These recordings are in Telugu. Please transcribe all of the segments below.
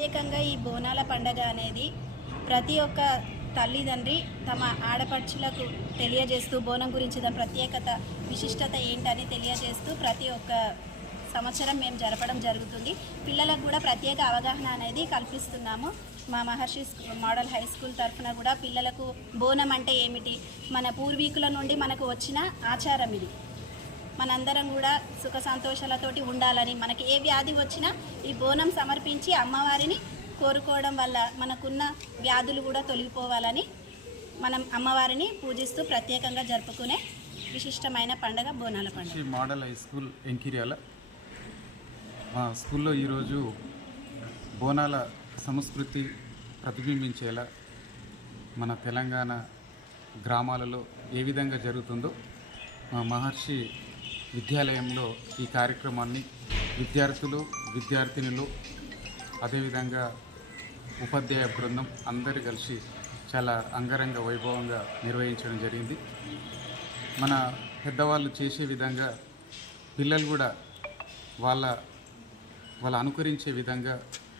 ప్రత్యేకంగా ఈ బోనాల పండగ అనేది ప్రతి ఒక్క తల్లిదండ్రి తమ ఆడపడుచులకు తెలియజేస్తూ బోనం గురించి దాని ప్రత్యేకత విశిష్టత ఏంటని తెలియజేస్తూ ప్రతి ఒక్క సంవత్సరం మేము జరపడం జరుగుతుంది. పిల్లలకు కూడా ప్రత్యేక అవగాహన అనేది కల్పిస్తున్నాము. మా మహర్షి మోడల్ హై స్కూల్ తరఫున కూడా పిల్లలకు బోనం అంటే ఏమిటి, మన పూర్వీకుల నుండి మనకు వచ్చిన ఆచారం ఇది, మనందరం కూడా సుఖ సంతోషాలతోటి ఉండాలని, మనకి ఏ వ్యాధి వచ్చినా ఈ బోనం సమర్పించి అమ్మవారిని కోరుకోవడం వల్ల మనకున్న వ్యాధులు కూడా తొలగిపోవాలని మనం అమ్మవారిని పూజిస్తూ ప్రత్యేకంగా జరుపుకునే విశిష్టమైన పండుగ బోనాల పండుగ. మోడల్ హై స్కూల్ ఎంకిర్యాల మా స్కూల్లో ఈరోజు బోనాల సంస్కృతి ప్రతిబింబించేలా మన తెలంగాణ గ్రామాలలో ఏ విధంగా జరుగుతుందో మా మహర్షి విద్యాలయంలో ఈ కార్యక్రమాన్ని విద్యార్థులు విద్యార్థినులు అదేవిధంగా ఉపాధ్యాయ బృందం అందరూ కలిసి చాలా అంగరంగ వైభవంగా నిర్వహించడం జరిగింది. మన పెద్దవాళ్ళు చేసే విధంగా పిల్లలు కూడా వాళ్ళ అనుకరించే విధంగా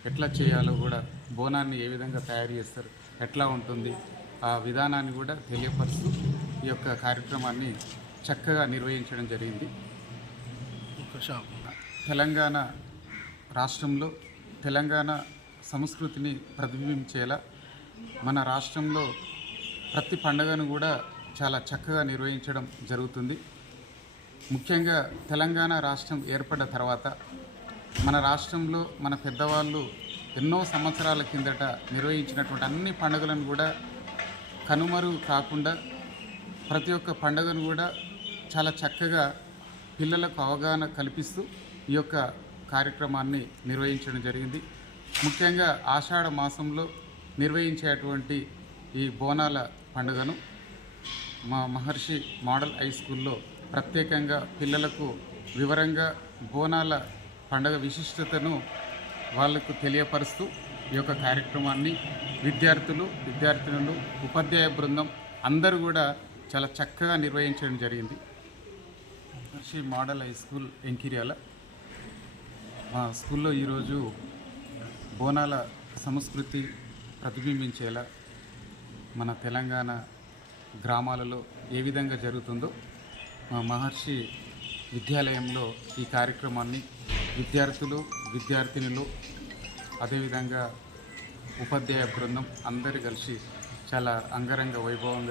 ఎట్లా చేయాలో కూడా, బోనాన్ని ఏ విధంగా తయారు చేస్తారు, ఎట్లా ఉంటుంది ఆ విధానాన్ని కూడా తెలియపరుస్తూ ఈ యొక్క కార్యక్రమాన్ని చక్కగా నిర్వహించడం జరిగింది. తెలంగాణ రాష్ట్రంలో తెలంగాణ సంస్కృతిని ప్రతిబింబించేలా మన రాష్ట్రంలో ప్రతి పండుగను కూడా చాలా చక్కగా నిర్వహించడం జరుగుతుంది. ముఖ్యంగా తెలంగాణ రాష్ట్రం ఏర్పడ్డ తర్వాత మన రాష్ట్రంలో మన పెద్దవాళ్ళు ఎన్నో సంవత్సరాల కిందట నిర్వహించినటువంటి అన్ని పండుగలను కూడా కనుమరుగు కాకుండా ప్రతి ఒక్క పండుగను కూడా చాలా చక్కగా పిల్లలకు అవగాహన కల్పిస్తూ ఈ యొక్క కార్యక్రమాన్ని నిర్వహించడం జరిగింది. ముఖ్యంగా ఆషాఢ మాసంలో నిర్వహించేటువంటి ఈ బోనాల పండుగను మా మహర్షి మోడల్ హై స్కూల్లో ప్రత్యేకంగా పిల్లలకు వివరంగా బోనాల పండుగ విశిష్టతను వాళ్లకు తెలియపరుస్తూ ఈ యొక్క కార్యక్రమాన్ని విద్యార్థులు విద్యార్థినులు ఉపాధ్యాయ బృందం అందరూ కూడా చాలా చక్కగా నిర్వహించడం జరిగింది. మహర్షి మోడల్ హై స్కూల్ ఎంకిర్యాల మా స్కూల్లో ఈరోజు బోనాల సంస్కృతి ప్రతిబింబించేలా మన తెలంగాణ గ్రామాలలో ఏ విధంగా జరుగుతుందో మా మహర్షి విద్యాలయంలో ఈ కార్యక్రమాన్ని విద్యార్థులు విద్యార్థినులు అదేవిధంగా ఉపాధ్యాయ బృందం అందరూ కలిసి చాలా అంగరంగ వైభవంగా